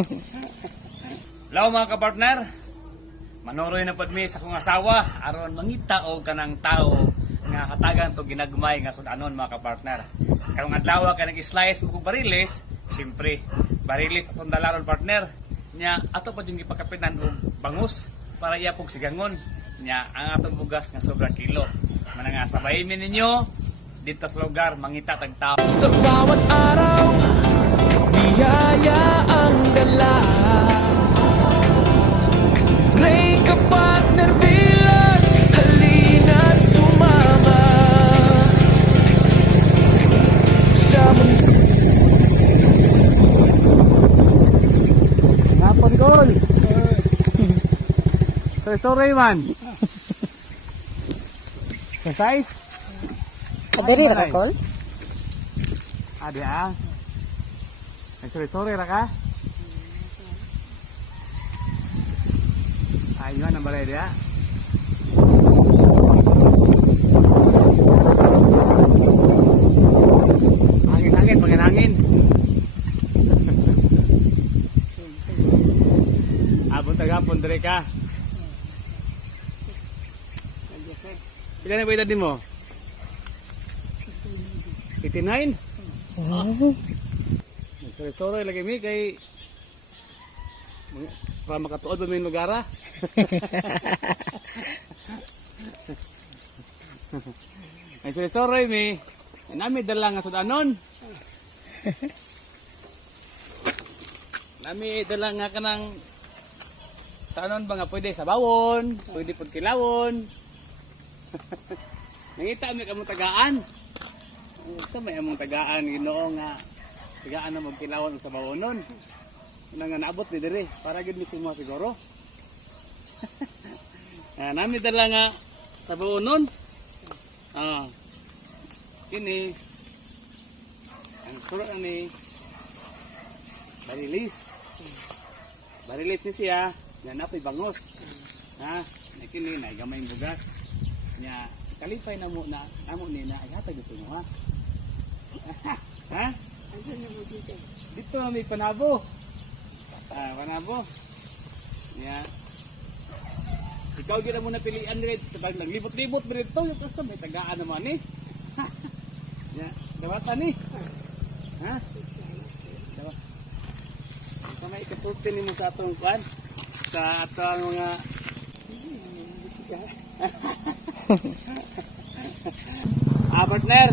Hello mga kapartner. Manuroy na pud mi sa akong asawa aron mangita og kanang tao nga katagan to ginagmay nga sudanon mga kapartner. Karong adlaw kay nag-slice og bariles, syempre bariles atong dalaron partner. Nya ato pa yung ipakapitan og bangus para iya pog sigangon. Nya ang atong bugas nga sobra kilo. Mana nga sabayin mi ninyo dito sa lugar mangita tag tao. Sa bawat araw, biyaya ang dala. Ray ka partner bilang, halina't sumama sa mundo. Ngapon gol. Sorry man. Sa size? Adiri ra ka call? Ade ah. Sorry ra ka? Ayun ang balay dia. Angin, pangin-angin. Abot tagapon dire ka. Pila na ba edad mo? 89? Sorry lagi mi kay para makatuod ba may lugara? Ay sorry mi. Nami dala nga sudanon. Nami dala nga kanang sanon ba nga pwede sa bawon, pwede pud kilawon. Nangita mi kamong tagaan. Sa may among tagaan Ginoo nga tagaan na magkilawon sa bawonon. Ina nga naabot ni dire para gid mi simo siguro. Nami dala nga sa bawonon. Kini ang suro ni barilis. Barilis ni siya nga napay bangos. Kini na gamay bugas. Nya kalipay na mo na amo ni na ihatag gusto mo ha. Ha? Dito may panabo. Panabo. Nya ikaw gina mo na pilian red sabag naglibot-libot dito yung kasam may tagaan naman ni. Nya dawatan ni. Ha? Dawa. Ito may kasulti nimo sa atong kwan sa atong mga partner,